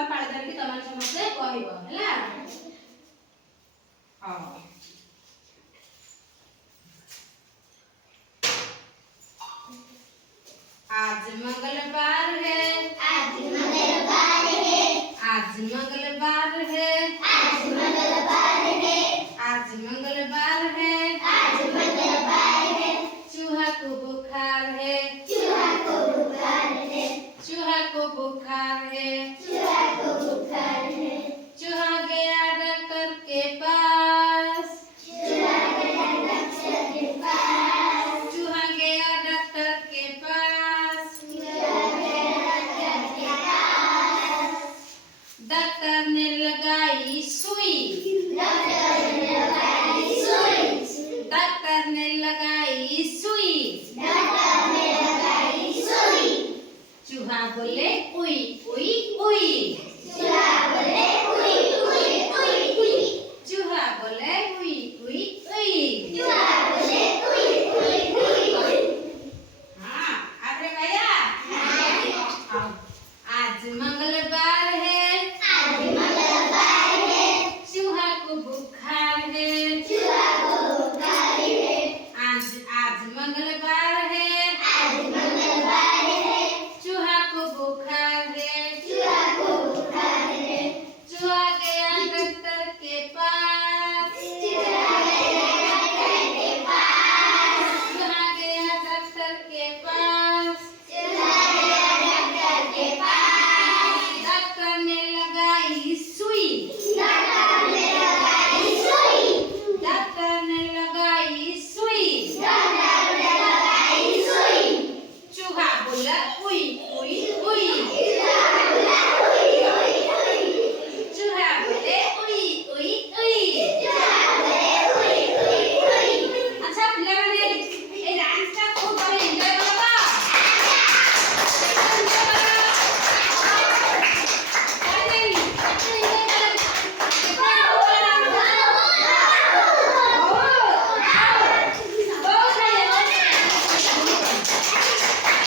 नंबर पाले धरिकी तमारे समस्ते कहइबो हैला हां आज मंगलवार है आज मंगलवार है आज मंगलवार है आज मंगलवार है आज मंगलवार है आज मंगलवार है चूहा को बुखार है चूहा को बुखार है चूहा को बुखार है चूहा को बुखार है चूहा गया डॉक्टर के पास चूहा गया डॉक्टर के पास चूहा गया डॉक्टर के पास चूहा गया डॉक्टर के पास डॉक्टर ने